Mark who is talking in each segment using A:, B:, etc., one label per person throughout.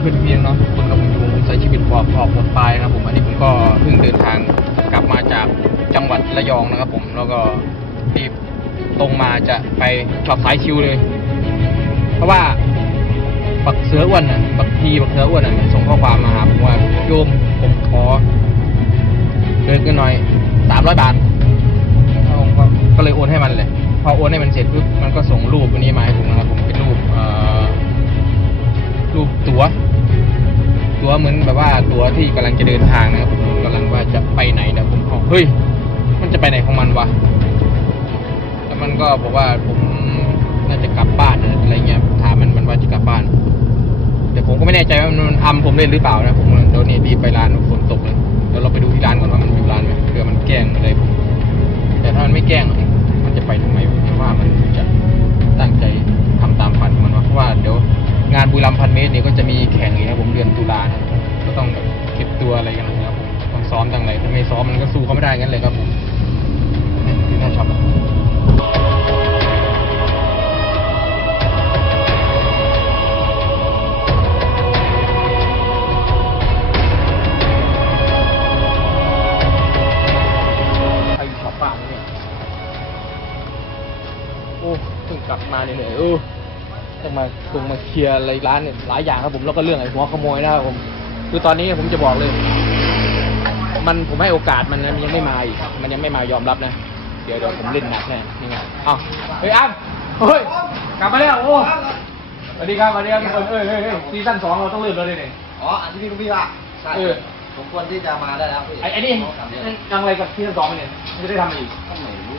A: เพื่อนๆพี่ๆน้องๆทุกคนครับผมอยู่ผมใช้ชีวิตปลอบปลอบปลดปลายนะครับผมอันนี้ผมก็เพิ่งเดินทางกลับมาจากจังหวัดระยองนะครับผมแล้วก็ที่ตรงมาจะไปช็อปสายชิวเลย เพราะว่าบักเสืออ้วนน่ะบักพีบักเสืออ้วนน่ะมันส่งข้อความมาหาผมว่าโยมผมขอเดินกันหน่อยสามร้อยบาทผมก็ก็เลยโอนให้มันเลย พอโอนให้มันเสร็จปุ๊บมันก็ส่งรูปอันนี้มาให้ผมนะครับ รูปตัว๋ว ตั๋วเหมือนแบบว่าตั๋วที่กำลังจะเดินทางนะครับผมกำลังว่าจะไปไหนนะผมเอาเฮ้ย มันจะไปไหนของมันวะ แล้วมันก็บอกว่าผมน่าจะกลับบ้านนะอะไรเงี้ย ถามมันมันว่าจะกลับบ้าน แต่ผมก็ไม่แน่ใจว่ามันอำผมเล่นหรือเปล่านะ ผมเดี๋ยวนี้รีบไปร้านฝนตกเลยเดี๋ยวเราไปดูที่ร้านก่อนว่ามันอยู่ร้านไหมเผื่อมันแกล้งอะไรผมแต่ถ้ามันไม่แกล้งมันจะไปทำไมว่ามันจะตั้งใจทำตามฝันของมันวะเพราะว่าเดี๋ยว งานบุรีรัมพันเมตรเนี่ยก็จะมีแข่งอีกนะผมเดือนตุลานะก็ต้องแบบเก็บตัวอะไรกันนะครับผมต้องซ้อมต่างไหนถ้าไม่ซ้อมมันก็สู้เขาไม่ได้งั้นเลยครับผมน่าชอบ ต้องมาคงมาเคลียร์อะไรร้านเนี่ยหลายอย่างครับผมแล้วก็เรื่องไอ้หัวขโมยนะครับผม คือตอนนี้ผมจะบอกเลย มันผมให้โอกาสมันนะมันยังไม่มาอีกมันยังไม่มายอมรับนะ เดี๋ยวเดี๋ยวผมเล่นหนักแน่นี่ไงอ้าวเฮ้ยอ้ำเฮ้ยกลับมาแล้วโอ้สวัสดีครับสวัสดีครับทุกคนเอ้ยเฮ้ยเฮ้ยซีซั่นสองเราต้องเริ่มแล้วเลยเนี่ย
B: อ๋อ อันที่พี่พี่ว่าใช่
A: เออ
B: สมควรที่จะมาได้แล้วพี่
A: ไอ้ไอ้นี่ยังอะไรกับซีซั่นสองไหมเนี่ยไม่ได้ทำอีก
B: ต้องไหนรู้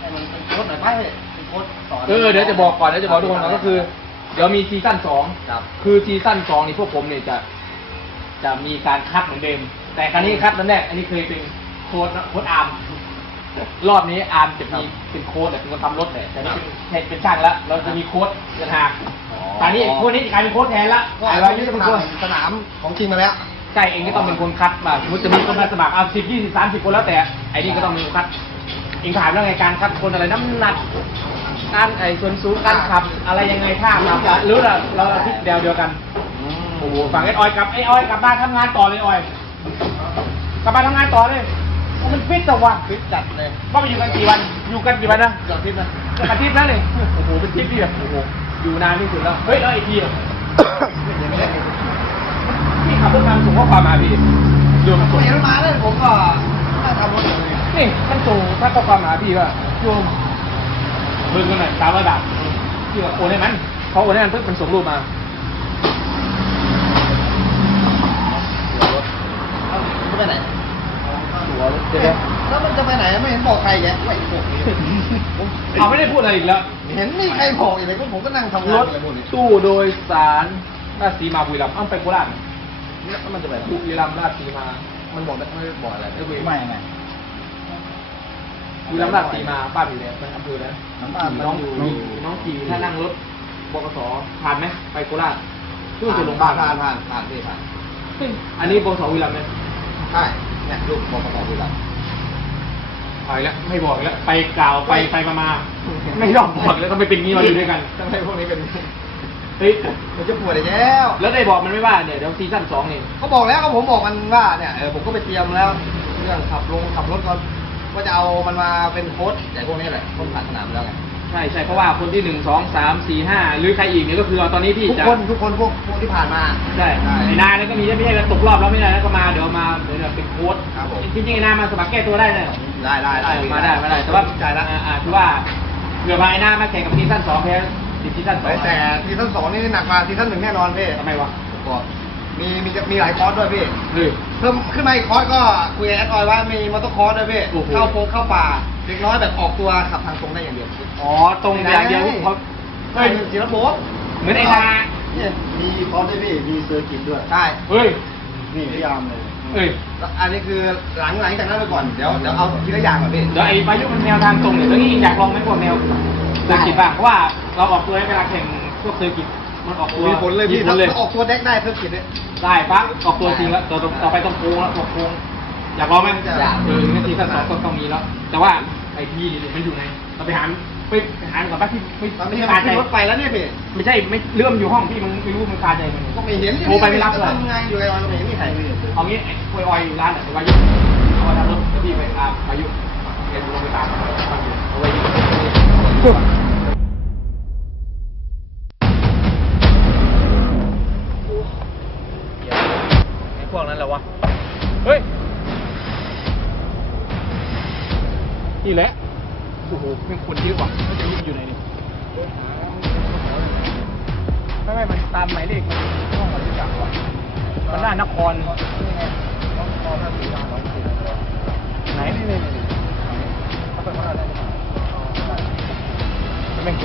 B: ให้มันเป็นโค้ดหน่อยไปเป็นโค้ดสอน
A: เออเดี๋ยวจะบอกก่อนเดี๋ยวจะบอกทุกคนก่อนก็คือ เดี๋ยวมีซีซั่นสอง
B: ครับ
A: คือซีซั่นสองนี่พวกผมเนี่ยจะ จะมีการคัดเหมือนเดิม แต่ครั้นี้คัดนั่นแรกอันนี้เคยเป็นโค้ดนะโค้ดอาร์ม รอบนี้อาร์มจะมีเป็นโค้ดแต่เป็นคนทำรถแต่แต่นี่เป็นเป็นช่างแล้วเราจะมีโค้ดเดินทางตอนนี้พวกนี้จะกลายเป็นโค้ดแทนละ
B: ก็
A: ไอ้
B: ไอ้
A: วา
B: ว่า
A: ยุ
B: ที่
A: จะ
B: ส
A: เป็น
B: นา
A: โค้
B: ม
A: ด
B: สนามของจริงมาแล้ว
A: ใช่เองก็ต้องเป็นคนคัดมาสมมติจะมีคนมาสมัครเอาสิบยี่สิบสามสิบคนแล้วแต่ไอ้นี่ก็ต้องมีคนคัดเองถามแล้วไงการคัดคนอะไรน้ำหนัก การไอ้ส่วนสูงการขับ อะไรยังไงท่าขับหรือเราเราคิดเดียวเดียวกันโอ้โหฝั่งไอ้ออยกลับไอ้ออยกลับบ้านทำงานต่อเลยออยกลับบ้านทำงานต่อเลยโอ้มันฟิตจังวะ
B: ฟิตจัดเลย
A: ว่าไปอยู่กันกี่วันอยู่กันกี่วันนะ
B: เกือบฟิตนะ
A: อาทิตย์แล้วนี่โอ้โหเป็นทริปที่แบบโอ้โหอยู่นานที่สุดแล้วเฮ้ยแล้วไอ้พี่อะ
B: ยังไม่ได้
A: พี่ขับรถมาส่งข้อความมาพี่ดูมันส่ง
B: เห็นมาเลยผมก็น่าทำรถเลย
A: นี่มันส่งข้อความมาพี่ว่าโยมเบิ่งกันหน่อยสามร้อยบาทพี่ว่าโอนให้มันเขาโอนให้มันเพิ่งมันส่งรูปมา
B: ไปไหน
A: หัวเดี๋ยว
B: แล้วมันจะไปไหนไม่เห็นบอกใครแกไม่บอกนี่
A: ๆเขาไม่ได้พูดอะไรอีกแล้ว
B: เห็นมีใครบอกอีกเลยผมก็นั่งทำงารน
A: ถ
B: อะไรพวกนี้
A: ตู้โดยสารราชสีมาบุรีรัมย์อ้าวไปโคราช
B: แล้วมันจะไป
A: บุรีรัมย์ราชสีมา มันบอกได้ไม่บอกอะไรไม่เว้ย
B: ไม่ไง
A: บุรีรัมย์ราชสีมาบ้านอยู่เนี่ยเป็นอำเภอนะ
B: น้ำบ้านมัน
A: น้อง
B: อยู่
A: น้องขี่ถ้านั่งรถบกสผ่านไหมไปโคราชตู้จะลงบ้าน
B: ผ่านผ่านผ่านพี่ผ่าน
A: เฮ้ยอันนี้บกสบุรีรัมย์ไหม
B: ใช่เนี่ยลูกบอกประกอบดีแล้ว
A: ไปแล้วไม่บอกอีกแล้วไปกล่าวไปไปมามาไม่ยอมบอกแล้วก็ไม่เป็นงี้มาอยู่ด้วยกัน
B: ทำไมพวกนี้เป็น
A: เฮ้ย
B: มันจะปวดอีกแล้ว
A: แล้วได้บอกมันไหม่ว่าเนี่ยเดี๋ยวซีซั่นสองนี่
B: เขาบอกแล้วก็ผมบอกมันว่าเนี่ยเออผมก็ไปเตรียมแล้ว เรื่องขับลงขับรถก่อน ว่าจะเอามันมาเป็นโค้ชแต่พวกนี้แหละคนผ่านสนามแล้วไง
A: ใช่ใช่เพราะว่าคนที่หนึ่งสองสามสี่ห้าหรือใครอีกเนี่ยก็คือเอาตอนนี้พี่
B: ทุก
A: จะ
B: คนทุกคนพวกพวกที่ผ่านมา
A: ใช่ไอ้นายแล้วก็มีไม่ใช่แล้วตกรอบแล้วไม่ได้แล้วก็มาเดี๋ยวมาเดี๋ยวเป็นโค้ช
B: ครับผม
A: จริงๆไอ้นายมาสมัครแก้ตัวได้เลย
B: ได้ได้ได้
A: เออมาได้มาได้แต่ว่า
B: ใจละ
A: อ่าอ่าคือว่าเผื่อมาไอ้นายมาแข่งกับซีซั่นสองแพ้ติดซีซั่นสอง
B: แต่ซีซั่นสองนี่หนักกว่าซีซั่นหนึ่งแน่นอนพี่
A: ทำไมวะ
B: บอก มีมีมีหลายคอร์สด้วยพี่
A: เฮ้ย
B: เพิ่มขึ้นมาอีกคอร์สก็คุยกับแอดออยว่ามีมอเตอร์คอร์สด้วยพี่
A: โอ้โห
B: เข้าโปงเข้าป่าเด็กน้อยแบบออกตัวขับทางตรงได้อย่างเดียว
A: อ๋อ ตรงอย่างเดียวเขา
B: ใช่จีรโบ๊ท
A: เหมือนไอ้นา
B: เนี่ย
C: มีคอร์สด้วยพี่ มีเซอร์กิตด้วย
B: ใช่
A: เฮ้ย
C: นี่พยายามเลย
A: เฮ้ย
B: อันนี้คือหลังหลังจากนั้นไปก่อนเดี๋ยวเดี๋ยวเอาทีละอย่างก่อนพี่
A: เดี๋ยวไอ้พายุมันแนวทางตรงเนี่ยแล้วนี่อยากลองไหมพวกแนวเซอร์กิตบ้างเพราะว่าเราออกตัวให้เวลาแข่งพวกเซอร์กิต มันออกตัว
B: มีผลเลยพี่
A: มีผ
B: ถ้า
A: ลเลย
B: ออกตัวเด็กได้เพิ่มขีดเลย
A: ได้ปั๊บออกตัวจริงแล้วต่อต่อไปต้องโค้งแล้วต้องโค้งอยากลองไหม
B: อยาก
A: เออในซีซั่นสองก็ต้องมีแล้ว แต่ว่าไอพีนี่มันอยู่ในเราไปหาไปหาก่อนป่ะที่ไม่
B: ตอน
A: ไม่
B: นี้
A: คา
B: มัน
A: ใจ
B: ขึ้นรถไปแล้วเนี่ยพี่
A: ไม่ใช่ไม่เลื่อมอยู่ห้องพี่มึงไม่รู้มึงคาใจมัน
B: ก็ไม่เห็น
A: โทรไปไม่รับเลย
B: ทำไงอยู่ไอ้วันก็ไม่เห็นมีใครเลย
A: เอางี้ไอ้กล้วยออยอยู่ร้านไหนวายุเอามาทำรถเดี๋ยวพี่ไปตามวายุเดี๋ยวลงไปตามมันเอาไว้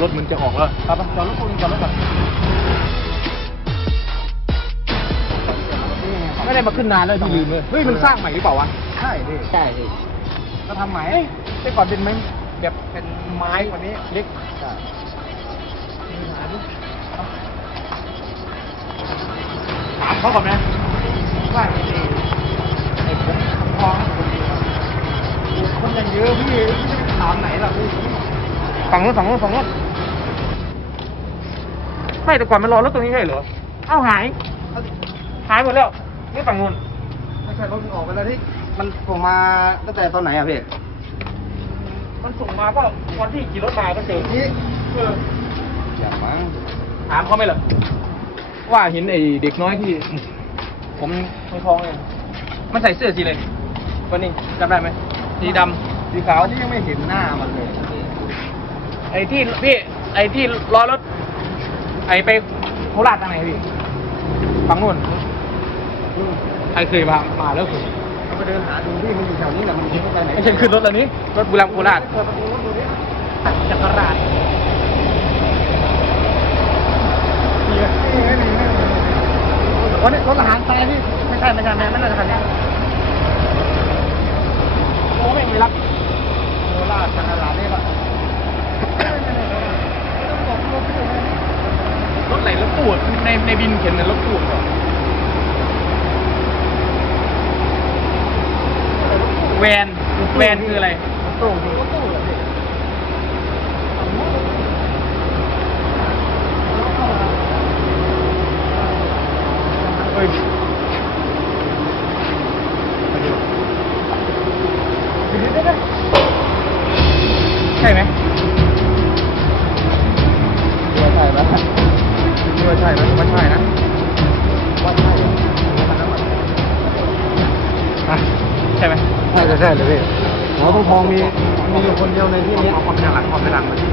A: รถมึงจะออกแล้วครับจอดรถพวกนี้จอดรถก่อนไม่ได้มาขึ้นนานแล้วที่ลืมเลยเฮ้ยมันสร้างใหม่หรือเปล่าวะ
B: ใช่ดิ
A: ใช่สิ
B: ก็ทำใหม่
A: เอ้ยแต่ก่อนเป็นไหมแบบเป็นไม้กว่านี้เล็ก
B: ใช่
A: หาดิถามเขาก่อนนะว่าไอ้ไอ้ผมทองนะผมดีครับคนอย่างเยอะพี่พี่จะไปถามไหนล่ะพี่ฝั่งนู้นฝั่งนู้นฝั่งนู้น ไม่แต่ก่อนมันรอรถตรงนี้ใช่เหรอเอ้าหาย หายหมดแล้วนี่ฝั่งนู้น
B: ไม่ใช่รถมันออกไปแล้วที่มันส่งมาตั้งแต่ตอนไหนอะพี่
A: มันส่งมาก็วันที่ขี่รถมาก็เจอ
B: นี่
A: เออ
B: อย่ามั้ง
A: ถามเขาไหมเหรอว่าเห็นไอ้เด็กน้อยที่ ผมไม่ท้องเนี่ยมันใส่เสื้อสีอะไรวันนี้จำได้ไหมสีดำสีขาว
B: นี่ยังไม่เห็นหน้ามันเลย
A: ไอ้ที่พี่ไอ้ที่รอรถ ไอ้ไปโคราชทางไหนพี่ฝั่งนู้นใครเคยมามาแล้วคุณ
B: เราไปเดินหาดูที่มันอยู่แถวนี้แหละมันอยู่ที่ไหน
A: ไม่ใช่ขึ้นรถแล้วนี้รถบุรีรัมย์โคราช
B: เปิดประตูรถดูดิ
A: จักรราช
B: มีไหมมีไหมมีไหมวันนี้รถอาหารทรายนี่ไม่ใช่ไม่ใช่ไม่ไม่น่าจะคันนี้
A: โอ้ไม่มีรับ
B: โคราชจักรราชนี่ปะ
A: รถไหนรถตู้อะ ในในบินเขียนเป็นรถตู้เหรอแวนแวนคืออะไร
B: รถตู้รถตู้เหรอพี่ ใช่เลยพี่หมอต้องทองมีมีอยู่คนเดียวในที่นี้
A: เอาความเป็นหลังความเป็นหลังมาดิ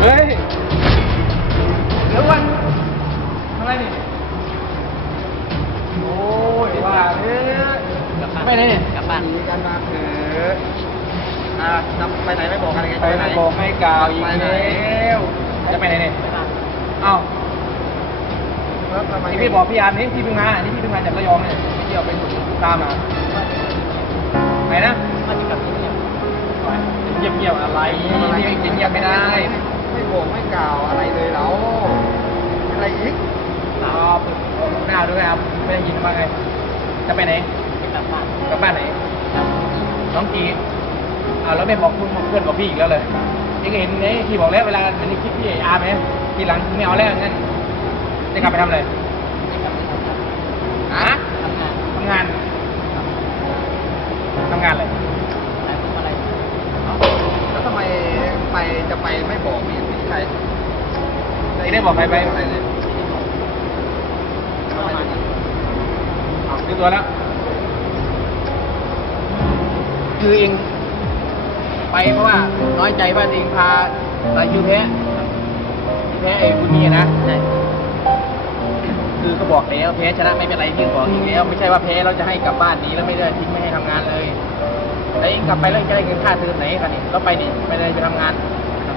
A: เฮ้ยเดี๋ยววันอะไรนี่โอ้ยว่าเอ๊ะไปไหนเนี่ย
B: กลับบ้านมีกันมาเถอะอ่าจะไปไหนไม่บอกกันไง
A: ไปไหนบอกไม่กล่าวอีกแล้วจะไปไหนเนี่ยเอ้า
B: แล้วทำไม
A: ที่พี่บอกพี่อาร์มนี่พี่เพิ่งมานี่พี่เพิ่งมาจากระยองเนี่ยที่เราไปตามมาไหนนะมันจะกลับเงียบเงียบเงียบอะไรนี่เงียบไม่ได้
B: ไม่บอกไม่กล่าวอะไรเลยเราอะไรอีก
A: ครับหน้าด้วยครับไม่ได้ยินว่าไงจะไปไหนกลับบ้านกลับบ้านไหนน้องกีอ้าวแล้วไม่บอกคุณเพื่อนบอกพี่อีกแล้วเลยยังเห็นไงที่บอกแล้วเวลาอันนี้คลิปพี่อาร์มไหมทีหลังไม่เอาแล้วงั้น จะกลับไปทำอะไรฮะทำงาน ทำงานอะไร
B: แล้วทำไมไปจะไปไม่บอกมีใคร
A: ไม่ได้บอกใครไป
B: อะไรเลย
A: เอาซื้อตัวแล้วคือเองไปเพราะว่าน้อยใจว่าตัวเองพาสายคิวแพ้ที่แพ้ไอ้บุญมีนะ คือเขาบอกแล้วแพ้ชนะไม่เป็นไรที่บอกอีกแล้ว ไม่ใช่ว่าแพ้เราจะให้กลับบ้านนี้แล้วไม่ได้ทิ้งไม่ให้ทำงานเลยแล้วเองกลับไปแล้วจะได้เงินค่าเทอมไหนกันนี่เราไปดิไม่ได้ไปทำงาน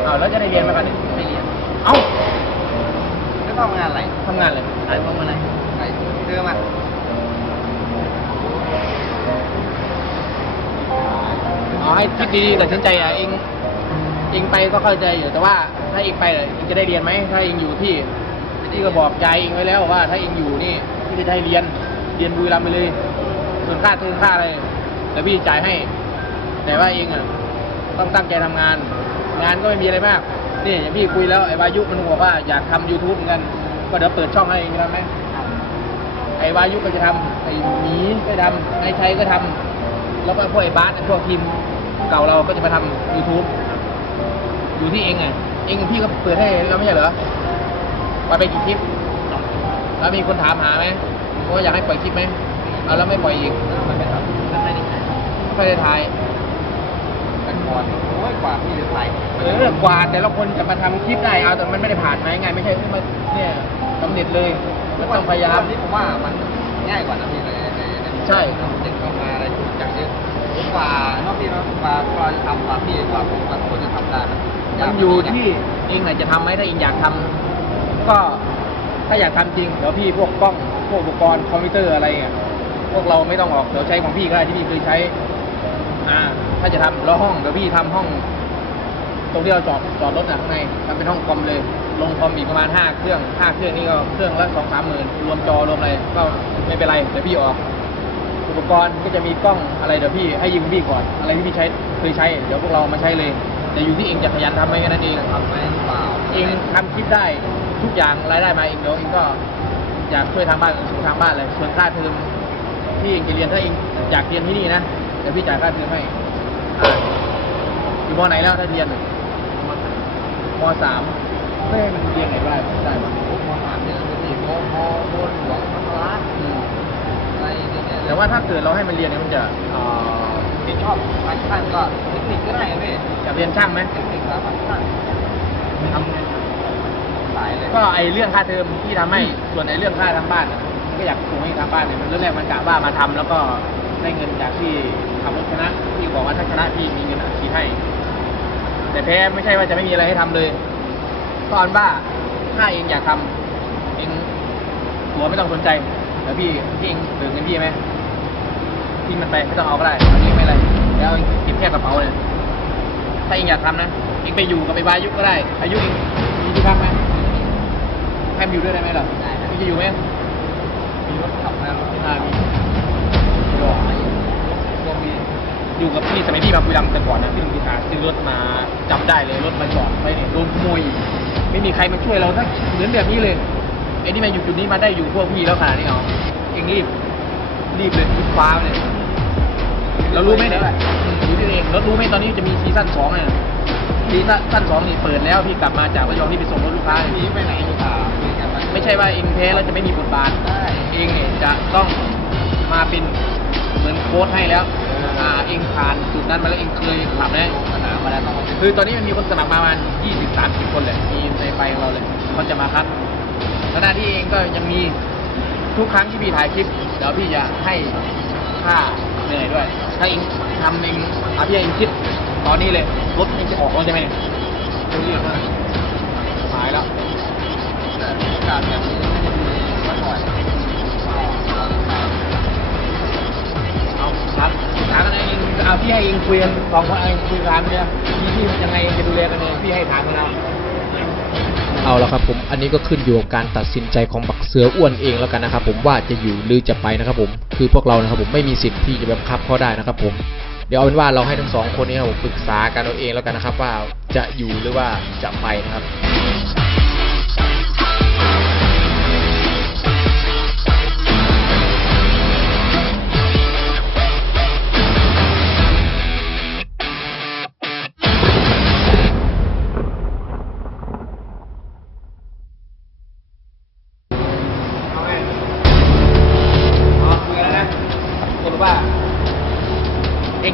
A: เอาแล้วจะได้เรียนไหมกันนี่ไม่เรียนเอ้า
B: แล้วทำงานอะไร
A: ทำงานเลย
B: ขายพวงมาลัยขายเดิมอะ
A: เอาให้คิดดีๆตัดสินใจอะเองเองไปก็เข้าใจอยู่แต่ว่าถ้าเองไปอะเองจะได้เรียนไหมถ้าเองอยู่ที่ ที่ก็บอกยายเองไว้แล้วว่า ถ้าเองอยู่นี่ที่จะได้เรียนเรียนบุรีรัมย์ไปเลย ส่วนค่าเทอมค่าอะไรแต่พี่จ่ายให้ แต่ว่าเองอะต้องตั้งใจทำงาน งานก็ไม่มีอะไรมาก นี่อย่างพี่คุยแล้วไอ้วายุมันบอกว่าอยากทำ YouTube เหมือนกัน ก็เดี๋ยวเปิดช่องให้เองได้ไหมไอ้วายุก็จะทำไอ้หมีก็ทำไอ้ชัยก็ทำแล้วก็พวกไอ้บาสพวกทีมเก่าเราก็จะมาทำ YouTube อยู่ที่เองไงเองพี่ก็เปิดให้เราไม่ใช่เหรอ มาไปกี่คลิป แล้วมีคนถามหาไหมว่าอยากให้ปล่อยคลิปไหมเอาแล้วไม่ปล่อยอีก
B: มันเป็นแบบไม่ได้ไง
A: ไม่ได้ถ่าย
B: แต่ก่อนโอ้ยกว่าพี่จะถ่าย
A: เออกว่าแต่ละคนจะมาทำคลิปได้เอาแต่มันไม่ได้ผ่านไหมไงไม่ใช่ที่มาเนี่ยสำเร็จเลยมันต้องพยายาม
B: วันนี้ผมว่ามันง่ายกว่านะพี่ในในใน
A: ใช่
B: เด็กเข้ามาอะไรอย่างเยอะกว่าเนอกพี่เนอะกว่ากว่าจะทำกว่าพี่กว่าผมกว่าคนจะทำได้มัน
A: มันอยู่ที่เองไหนจะทำไหมถ้าเองอยากทำ ก็ถ้าอยากทำจริงเดี๋ยวพี่พวกกล้องพวกอุปกรณ์คอมพิวเตอร์อะไรเงี้ยพวกเราไม่ต้องออกเดี๋ยวใช้ของพี่ก็ได้ที่พี่เคยใช้ อ่า ถ้าจะทำแล้วห้องเดี๋ยวพี่ทำห้อง ตรงที่เราจอดจอดรถนะข้างในมันเป็นห้องคอมเลย ลงคอมอีกประมาณห้าเครื่องห้าเครื่องนี่ก็เครื่องละสองสามหมื่นรวมจอรวมอะไรก็ไม่เป็นไรเดี๋ยวพี่ออก อุปกรณ์ก็จะมีกล้องอะไรเดี๋ยวพี่ให้ยืมพี่ก่อน อะไรที่พี่ใช้เคยใช้เดี๋ยวพวกเรามาใช้เลย แต่อยู่ที่เองจะขยันทำไหมแค่นั้นเอง
B: ทำไหมหรือเปล่า
A: เองทำคลิปได้ ทุกอย่างรายได้มาเองเดี๋ยวเองก็อยากช่วยทางบ้านช่วยทางบ้านเลยส่วนค่าเทอมที่เองจะเรียนถ้าเองอยากเรียนที่นี่นะเดี๋ยวพี่จ่ายค่าเทอมให้อ่าอยู่มไหนแล้วถ้าเรียนมสามเฮ้ยมันเรียนไหนได้ได้ปะ
B: ผมมาอ่านเนี่ยพี่โมโมโมหลวงพัทละ
A: อืม
B: อะไรเนี่ยเนี่ย
A: แต่ว่าถ้าเกิดเราให้มันเรียนเนี่ยมันจะเอ่อ
B: ที่ชอบฟังก์ชันก็เทคนิคก็ได้ครับพี่
A: อยากเรียนช่างไหม
B: เทคนิคแล้วฟังก์ชัน
A: ทำไง
B: หลายเลย
A: ก็ไอเรื่องค่าเทอมที่ทำให้ส่วนไอเรื่องค่าทำบ้านน่ะก็อยากส่งให้ทำบ้านเนี่ยมันเรื่องแรกมันกะว่ามาทำแล้วก็ได้เงินจากที่ขับรถชนะที่บอกว่าถ้าชนะพี่มีเงินอัดฉีดให้ แต่แพ้ไม่ใช่ว่าจะไม่มีอะไรให้ทำเลยตอนว่าถ้าเองอยากทำเองหัวไม่ต้องสนใจแต่พี่พี่เองเบิกเงินพี่ไหมพี่มันไปไม่ต้องเอาก็ได้อันนี้ไม่เป็นไรแล้วเองเก็บแค่กระเป๋าเลย ถ้าเองอยากทำนะเองไปอยู่กับไปบายุก็ได้ อายุเองมีที่พักไหม ให้มันอยู่ด้วยได้ไหมล่ะ
B: ได้ครับ
A: พี่จะอยู่ไหม
B: มีรถขับมารถที่
A: อ่า
B: มา
A: มี
B: รถรถมี
A: อยู่กับพี่สมัยพี่มาบุรีรัมย์แต่ก่อนนะพี่ลุงพิธาซื้อรถมาจับได้เลยรถมาจอดไว้เนี่ยโดนขโมยอีกไม่มีใครมาช่วยเราถ้าเหมือนแบบนี้เลยไอ้นี่มาอยู่จุดนี้มาได้อยู่พวกพี่แล้วขนาดนี้เอาเองรีบรีบเลยรีบคว้าเลยเรารู้ไหมเนี่ยอืมรู้ที่เองแล้วรู้ไหมตอนนี้จะมีซีซั่นสองเนี่ยซีซั่นสองนี่เปิดแล้วพี่กลับมาจากระยองที่ไปส่งรถลูกค้า
B: มีไปไหนหรือเปล่าคุยกัน ไหม
A: ไม่ใช่ว่าเองแพ้แล้วจะไม่มีบทบาท
B: ได้
A: เองเนี่ยจะต้องมาเป็นเหมือนโค้ชให้แล้วอ่าเองผ่านจุดนั้นมาแล้วเองเคยขับนะ
B: สนามมาแล้วต้องมาเป็น
A: คือตอนนี้มันมีคนสมัครมาประมาณ20 30 คนเลยมีในไฟของเราเลยเขาจะมาคัดขณะที่เองก็ยังมีทุกครั้งที่พี่ถ่ายคลิปเดี๋ยวพี่จะให้ค่าเหนื่อยด้วย ถ้าเองทำเองอาพี่เองคิดตอนนี้เลยรถเองจะออกแล้วใช่ไหมเนี่ยต้องเรียกว่าหายแล้ว ถามกันเองเอาพี่ให้เองคุยกันสองคนเองคุยกันเนี่ยพี่พี่ยังไงจะดูแลกันเองพี่ให้ถามกันเอา
D: เอาละครับผมอันนี้ก็ขึ้นอยู่กับการตัดสินใจของบักเสืออ้วนเองแล้วกันนะครับผมว่าจะอยู่หรือจะไปนะครับผมคือพวกเรานะครับผมไม่มีสิทธิ์ที่จะบังคับเขาได้นะครับผมเดี๋ยวเอาเป็นว่าเราให้ทั้งสองคนนี้ครับผมปรึกษากันเอาเองแล้วกันนะครับว่าจะอยู่หรือว่าจะไปนะครับ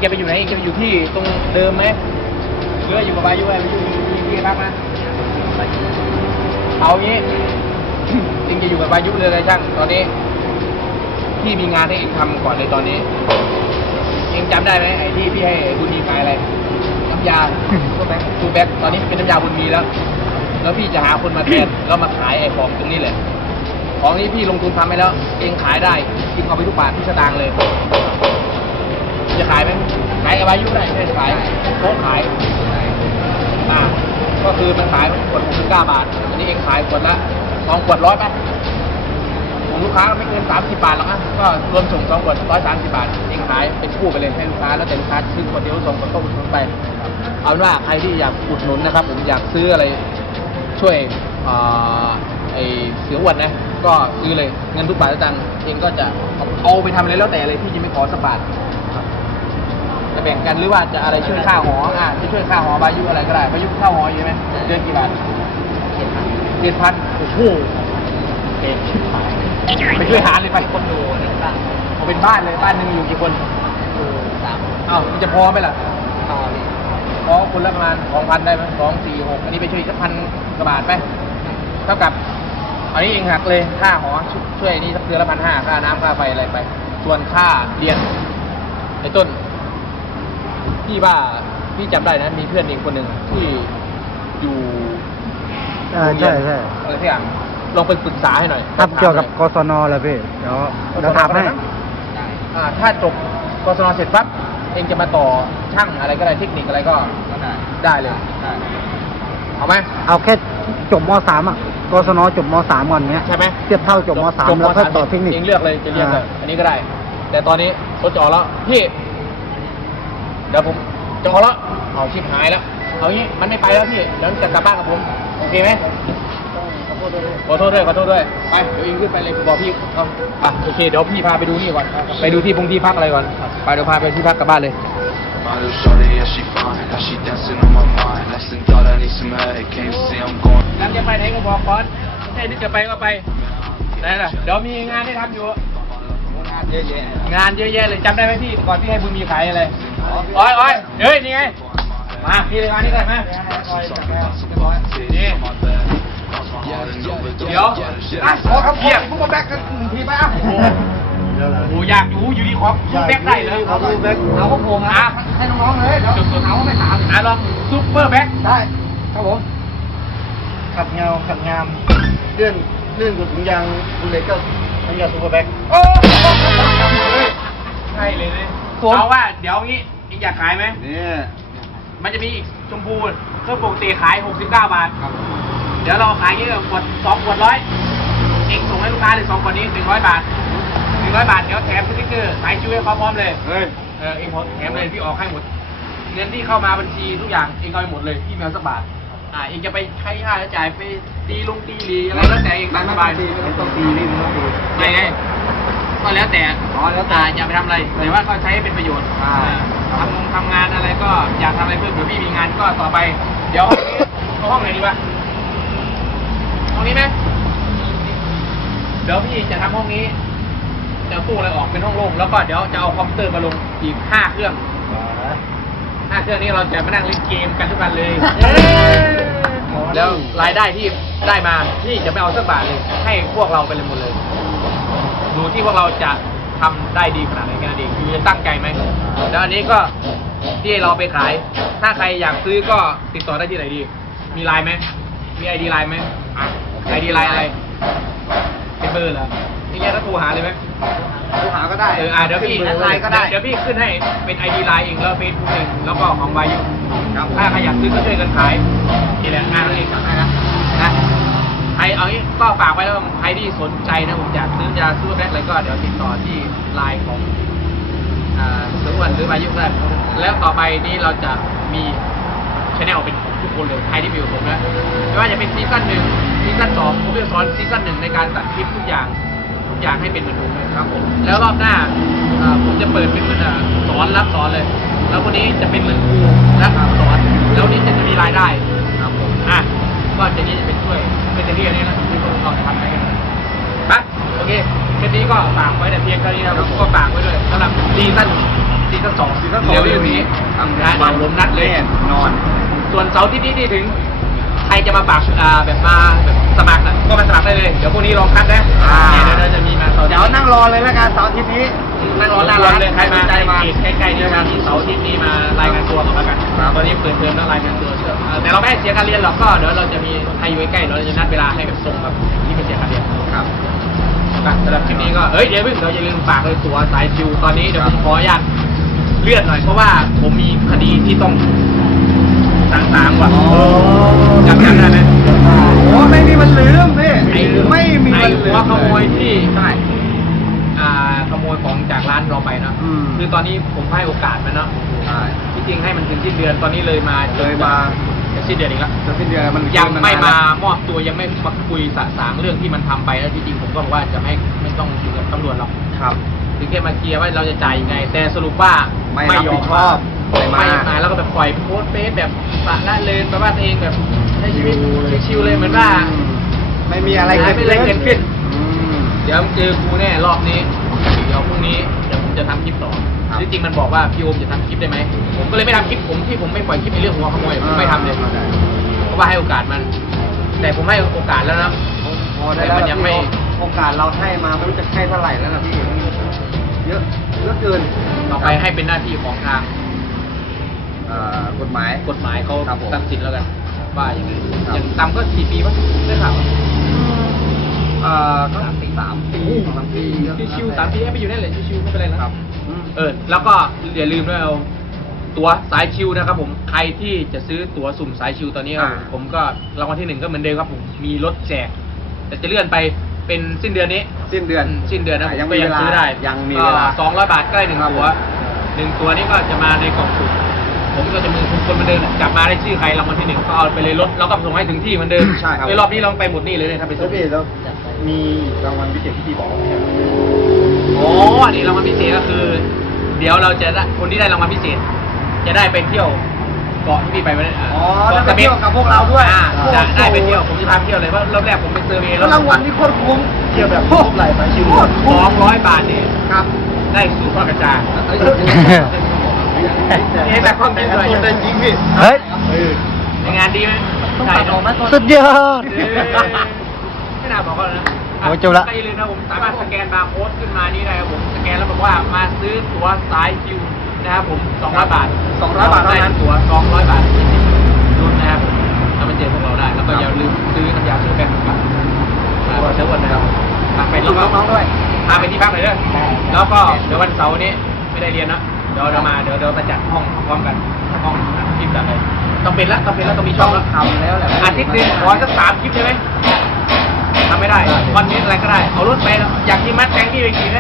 A: จะไปอยู่ไหนเองจะไปอยู่ที่ตรงเดิมไหมหรือว่าอยู่กับวายุอะไรอยู่มีที่พักนะเอางี้เองจะอยู่กับวายุเลยอะไรช่างตอนนี้พี่มีงานให้เองทำก่อนเลยตอนนี้เองจำได้ไหมไอ้ที่พี่ให้บุญมีขายอะไรน้ำยาตัวแบ็คตัวแบ็คตอนนี้เป็นน้ำยาบุญมีแล้ว แล้วพี่จะหาคนมาแทนแล้วมาขายไอ้ของตรงนี้เลยของนี้พี่ลงทุนทำไปแล้ว เองขายได้กินเอาไปทุกบาททุกสตางค์เลย จะขายไหมขายกับอายุได้ไม่ขายโค้กขายอ่าก็คือมันขายขวดหกสิบเก้าบาท อันนี้เองขายขวดละสองขวดร้อยไปผมรู้กค้าไม่เกินสามสิบบาทหรอกนะก็รวมส่งสองขวดร้อยสามสิบบาท เองขายเป็นคู่ไปเลยให้ลูกค้าแล้วแต่ลูกค้าซื้อขวดเดียวส่งขวดก็อุดหนุนไป เอาเป็นว่าใครที่อยากอุดหนุนนะครับ ผมอยากซื้ออะไรช่วยเออไอเสืออ้วนนะ ก็ซื้อเลยเงินทุกบาทตังเองก็จะเอาไปทำอะไรแล้วแต่เลยพี่จะไม่ขอสักบาท จะแบ่งกันหรือว่าจะอะไรช่วยค่าหออะจะช่วยค่าหอบายุอะไรก็ได้บายุค่าหออยู่ไหมเดือนกี่บาทเจ็ดพันโอ้โหเป็นชิบหายไปช่วยหาเลยไปคนดูบ้านเป็นบ้านเลยบ้านหนึ่งอยู่กี่คนสามอ้าวมันจะพอไหมล่ะพอพอคนละประมาณสองพันได้ไหมสองสี่หกอันนี้ไปช่วยอีกสักพันกว่าบาทไหมเท่ากับอันนี้เองหักเลยค่าหอช่วยช่วยนี่สักเดือนละพันห้าค่าน้ำค่าไฟอะไรไป ส่วนค่าเรียนไอ้ต้น พี่ว่าพี่จำได้นะ มีเพื่อนเองคนหนึ่งที่อยู่
C: อ่าใช่ใช่
A: อะไรที่อย่างลองไปปรึกษาให้หน่อย
C: ทำเกี่ยวกับกศนแหละพี่เดี๋ยวเดี๋ยวถามให้
A: อ่า ถ้าจบกศนเสร็จปั๊บเองจะมาต่อช่างอะไรก็ได้เทคนิคอะไรก็ได้เลยเอาไหม
C: เอาแค่จบมสามอะกศนจบมสามก่อนเนี้ย
A: ใช่ไหม
C: เทียบเท่าจบมสามแล้วค่อยต่อเทคนิค
A: เองเลือกเลยจะเรียนเลย
C: อ่า
A: อันนี้ก็ได้ แต่ตอนนี้รถจอแล้วพี่ เดี๋ยวผมจอแล้วเอาชิบหายแล้วเอางี้มันไม่ไปแล้วพี่เดี๋ยวจะกลับบ้านกับผมโอเคไหมขอโทษด้วยขอโทษด้วยไปเดี๋ยวเองขึ้นไปเลยบอกพี่เอาอะโอเคเดี๋ยวพี่พาไปดูนี่ก่อนไปดูที่พงที่พักอะไรก่อนไปเดี๋ยวพาไปที่พักกลับบ้านเลย
E: My little shorty, yeah, she fine. Now she dancing on my mind. Last thing thought I need some head. Can't you see I'm going?
A: งั้นจะไปไหนก็บอกก่อนไม่ใช่นึกจะไปก็ไปไหนล่ะ เดี๋ยวมีงานให้ทำอยู่
B: งานเยอะแยะ
A: งานเยอะแยะเลยจำได้ไหมพี่ก่อนพี่ให้บุญมีขายอะไรอ้อยอ้อยเฮ้ยนี่ไงมาพี่เลยมานี่เลยมานี่เดี๋ยวอะขอครับเพียบ
B: มึงมาแบกกันหนึ่งทีไปอะ
A: โอ้โหโอ้อยากอยู่อยู่ดีขอซุปแบ็กได้เลย
B: เอาลูกแบกเอาพวกผมอะให้น้องๆเลยเดี๋ยวเอาไม่ถาม
A: อะลองซุปเปอร์แบ็ก
B: ได้ครับผม
C: ขัดเงาขัดงามเลื่อนเลื่อนกับถุงยางคุณเล็กก็ ถุงยางซูเปอร์แบ็ค
A: โอ้ใช่เลยเลยเอาว่าเดี๋ยวงี้อีกอยากขายไหม
B: นี่
A: มันจะมีอีกชมพูเครื่องปกติขาย 69 บาทเดี๋ยวเราขายเงี้ยขวดสองขวดร้อยเองส่งให้ลูกค้าเลยสองขวดนี้ 100 บาท 100 บาท เดี๋ยวแถมสติ๊กเกอร์สายชิวให้เขาพร้อมเลย
B: เฮ้ย
A: เออเองแถมเลยพี่ออกให้หมด เงินที่เข้ามาบัญชีทุกอย่างเองเอาไปหมดเลยพี่แมวสักบาท อ่าเองจะไปใช้ค่าใช้จ่ายไปตีลงตีหลีอะไรแล้วแต่เองตามสบาย
B: ไม่ต้องตีนี่ไม่ต้องตี
A: ไม่ไงก็แล้วแต่
B: อ๋อแล้วแต่
A: อ่าอย่าไปทำอะไรแต่ว่าเขาใช้ให้เป็นประโยชน์
B: อ่า
A: ทำงงทำงานอะไรก็อยากทำอะไรเพิ่มเดี๋ยวพี่มีงานก็ต่อไป เดี๋ยวเอาห้องไหนดีวะห้องนี้ไหมเดี๋ยวพี่จะทำห้องนี้จะเอาตู้อะไรออกเป็นห้องโล่งแล้วก็เดี๋ยวจะเอาคอมพิวเตอร์มาลงอีกห้าเครื่อง ห้าเครื่องนี้เราจะมานั่งเล่นเกมกันทุกวันเลย แล้วรายได้ที่ได้มาพี่จะไม่เอาสักบาทเลย ให้พวกเราไปเลยหมดเลย ดูที่พวกเราจะทำได้ดีขนาดไหนกันเองคือจะตั้งใจไหมแล้วอันนี้ก็ที่เราไปขาย ถ้าใครอยากซื้อก็ติดต่อได้ที่ไหนดี มีไลน์ไหมมีไอดีไลน์ไหมไอดีไลน์อะไรเป็นเบอร์เหรอ นี่แกก็โทรหาเลยไหม
B: ผู้หาก็ได้
A: เอออะเดี๋ยวพี่
B: ขึ้นเบอร์ไลน์ก็ได้
A: เดี๋ยวพี่ขึ้นให้เป็นไอดีไลน์เองแล้วเฟซบุ๊กเองแล้วก็ของวายุถ้าใครอยากซื้อก็ช่วยกันขายนี่แหละงานนั่นเองครับนะนะใครเอางี้ก็ฝากไว้แล้วใครที่สนใจนะผมอยากซื้อยาซื้อแบ็คอะไรก็เดี๋ยวติดต่อที่ไลน์ของอ่าซื้อวันหรือวายุก็ได้แล้วต่อไปนี้เราจะมีชแนลเป็นของทุกคนเลยใครที่มีอยู่ผมนะไม่ว่าจะเป็นซีซั่นหนึ่งซีซั่นสองผมจะสอนซีซั่นหนึ่งในการตัดคลิปทุกอย่างทุก อย่างให้เป็นเหมือนผมเลยครับผมแล้วรอบหน้าอ่าผมจะเปิดเป็นเหมือนอะสอนรับสอนเลย แล้ววันนี้จะเป็นเหมือนครูรับสอน แล้ววันนี้จะมีรายได้ครับผมอะก็จะนี่จะเป็นช่วยเป็นจะเรียกนี่นะที่ผมก็ทำให้กันนะโอเคคลิปนี้ก็ฝากไว้แต่เพียงเท่านี้นะครับก็ฝากไว้ด้วยสำหรับซีซั่นซีซั่นสองซีซั่นสองเร็วๆนี้ทำงานผมนัดเลย
B: นอน
A: ส่วนเสาร์ที่นี้ที่ถึงใครจะมาฝากอ่าแบบมาแบบสมัครอะก็มาสมัครได้เลย เดี๋ยวพวกนี้ลองคัดนะ
B: อ่า
A: เนี่ยเดี๋ยวเราจะมีมาเสาร์
B: เดี๋ยวนั่งรอเลยแล้วกันเสาร์อาทิตย์นี้
A: นั่งรอหน้าร้านเลยใครมา
B: ใจ
A: ใกล้
B: มา
A: ใกล้ๆนี่มาที่เสาร์อาที่นี้มารายงานตัวกันแล้วกันตอนนี้เปิดเทอมแล้วรายงานตัวเชื่อเอ่อแต่เราไม่ให้เสียการเรียนหรอกก็เดี๋ยวเราจะมีใครอยู่ใกล้ๆเราจะนัดเวลาให้แบบตรงแบบที่ไม่เสียการเรียน
B: ครับ
A: อะสำหรับคลิปนี้ก็เอ้ยเดี๋ยวเพิ่งเราอย่าลืมฝากเลยตัวสายคิวตอนนี้เดี๋ยวผมขออนุญาตเลื่อนหน่อยเพราะว่าผมมีคดีที่ต้องต่างๆว่ะจำจำได้ไหม
B: โอ้ไม่มีมันลืมพี่
A: ไอ้
B: ไม่มี
A: ไอ้
B: มันลื
A: หัว
B: ม
A: ขโมยที่
B: ใช่
A: อ่าขโมยของจากร้านเราไปเนอะ
B: อืม
A: คือตอนนี้ผมให้โอกาสมันเนาะ
B: ใช่
A: ที่จริงให้มันถึงสิ้นเดือนตอนนี้เลยมาจน
B: เลยมา
A: จะสิ้นเดือนอีกแล้ว
B: จนสิ้นเดือนมัน
A: ยังไม่
B: นน
A: มา
B: แล้ว
A: มอบตัวยังไม่มาคุยสะสางเรื่องที่มันทำไปแล้วที่จริงผมก็บอกว่าจะไม่ไม่ต้องอยู่กับตำรวจหรอก
B: ครับ
A: ถึงแค่มาเคลียร์ว่าเราจะจ่ายยังไง แต่สรุปว่า
B: ไม่รับ
A: ย
B: ผิดชอบไม่
A: ไม่
B: มา
A: มาแล้วก็แบบปล่อยโพสต์เฟซแบบปะละเลยแบบว่าตัวเองแบบใช้ชีวิตชิวๆเลยเหมือนว่า
B: ไม่มีอะไร
A: ไม่มีอะไรเกิดขึ้น
B: อืม
A: เดี๋ยวเจอครูแน่รอบนี้ เดี๋ยวพรุ่งนี้เดี๋ยวผมจะทำคลิปต่อ
B: ครับ
A: ที่จริงมันบอกว่าพี่โอมจะทำคลิปได้ไหมผมก็เลยไม่ทำคลิปผมที่ผมไม่ปล่อยคลิปในเรื่องหัวขโมยผมไม่ทำเลยเพราะว่าให้โอกาสมัน แต่ผมให้โอกาสแล้วนะ
B: พอได้
A: แต่
B: แล้ว
A: มันยังไม่
B: โอกาสเราให้มาไม่รู้จะให้เท่าไหร่แล้วนะพี่ เยอะเยอะเกิน
A: ต่อไปให้เป็นหน้าที่ของทาง
B: เอ่อกฎหมาย
A: กฎหมายเขา
B: ครับผม
A: ตัดสินแล้วกัน ว่าอย่างไง
B: ครับ
A: อย่างต่ำก็สี่ปีป่ะได้ข่าว
B: เอ่อก็สามปีสามปีสามปี
A: ชิวๆสามปีให้ไปอยู่นั่นแหละชิวๆไม่เป็นไรนะครับ
B: อืม
A: เออแล้วก็อย่าลืมด้วยเอาตั๋วสายชิวนะครับผมใครที่จะซื้อตั๋วสุ่มสายชิวตอนนี้ครับผม
B: อ่า
A: ผมก็รางวัลที่หนึ่งก็เหมือนเดิมครับผมมีรถแจก แต่จะเลื่อนไปเป็นสิ้นเดือนนี้
B: สิ้นเดือน
A: สิ้นเดือนนะผม
B: ยัง
A: ก็
B: มี
A: ยัง
B: เวลา
A: ซื้อได้
B: ยังมีเวลา
A: สองร้อยบาทก็ได้หนึ่ง
B: ครับ
A: ตัวหนึ่งตัวนี้ก็จะมาในกล่องสุ่ม ผมก็จะมือทุกคนเหมือนเดิมจับมาได้ชื่อใครรางวัลที่หนึ่งก็เอาไปเลยรถแล้วก็ส่งให้ถึงที่เหมือนเดิม
B: ใช่ครับ
A: ในรอบนี้ลองไปหมดนี่เลยนะครับไป
C: แล้
A: ส่
C: ว
A: ง
C: พี่แล้วมีรางวัลพิเศษที่พี่บอกว่า
A: อ๋ออันนี้รางวัลพิเศษก็คือ เดี๋ยวเราจะได้คนที่ได้รางวัลพิเศษ จะได้ไปเที่ยวเกาะที่พี่ไปวันนั้น
B: อ๋อ
A: เกาะ
B: ได้ไปเที่ยวกับพวกเราด้วย
A: อ่า
B: โอ้โห
A: จะได้ไปเที่ยวผมจะพาไปเที่ยวเลยว่ารอบแรกผมไปเซอร์เวย์
B: แล้วรางวัลนี่โคตรคุ้ม
C: เที่ยวแบบครบหลายสายชิว
B: โคตร
A: ส
B: คุ้
A: อ
B: ม
A: งร้อยบาทเนี่ย
B: ครับ
A: ได้สูตรทอดกระจาย
B: เอ้ย
A: เอ๊ะแต่ความจริงด้วย
B: ได้จริงพี่
D: เฮ้ย
A: ในงานดีไหมใช่เนอะ
D: สุดยอด
A: เออไม่น่าบอกเขาเลยนะ
D: โอ้จบละ
A: ก็อย่าลืมนะผมสามารถสแกนบาร์โค้ดขึ้นมานี่ได้ครับผมสแกนแล้วบอกว่ามาซื้อตั๋วสายคิวนะครับผม200บาท
B: 200บาทเท่านั้น
A: ได้ตั๋ว200บาทรุ่นนะครับผมแล้วมาเจอพวกเราได้แล้วก็อย่าลืมซื้อน้ำยาซื้อแป้งกับมาเช้าวันนะครับพาไปแล้วก็
B: น้องๆด้วย
A: พาไปที่พักเลยเด้อแล้วก็เดี๋ยววันเสาร์นี้ไม่ได้เรียนนะ เดี๋ยวเรามาเดี๋ยวเดี๋ยวมาจัดห้องพร้อมกันห้องคลิปจัดเลยต้องเป็นละต้องเป็นละต้องมีช่องละ
B: ทำแล้วแหละ
A: อาทิตย์หนึงขอสักสามคลิปได้ไหมทำไม่ได้วันนี้อะไรก็ได้เอารถไปนะอยากกินมัดแตงพี่ไปกินไหม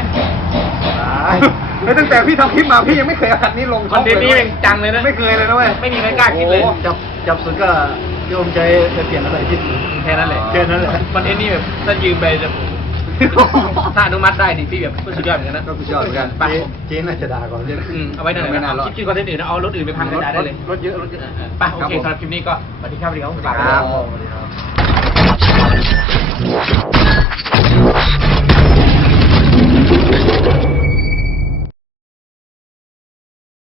B: แล้วตั้งแต่พี่ทำคลิปมาพี่ยังไม่เคยเอาคันนี้ลง
A: คอนเทนต์นี้เป็นจังเลยนะ
B: ไม่เคยเลยนะเว้ย
A: ไม่มีใครกล้าคิดเลย
C: โอ้จับจับสุดก็โยมใจจะเปลี่ยนอะไรที่สุด
A: แค่นั้นแหละ
C: แค่นั้นแหละ
A: คอนเทนต์นี้แบบถ้ายืมไปจะ ถ้าอนุมัติได้ดิพี่แบบสุดยอดเหมือนกันนะ
B: ก็สุดยอดเหมือนกัน
A: ไป
C: เจ๊เจ๊น่าจะด่าก่อนเรื่อง
A: อืมเอาไว้นั่นแห
B: ไม่
A: ละ
B: น่ารอด
A: คลิปชื่อคอนเทนต์อื่นนะเอารถอื่นไปพังกระจายได้เลย
C: รถเยอะรถเยอะ
A: ไปโอเคสำหรับคลิปนี้ก็สวัสดีครับสวัสดีครับ
B: ครับ
C: สวัสดีครับ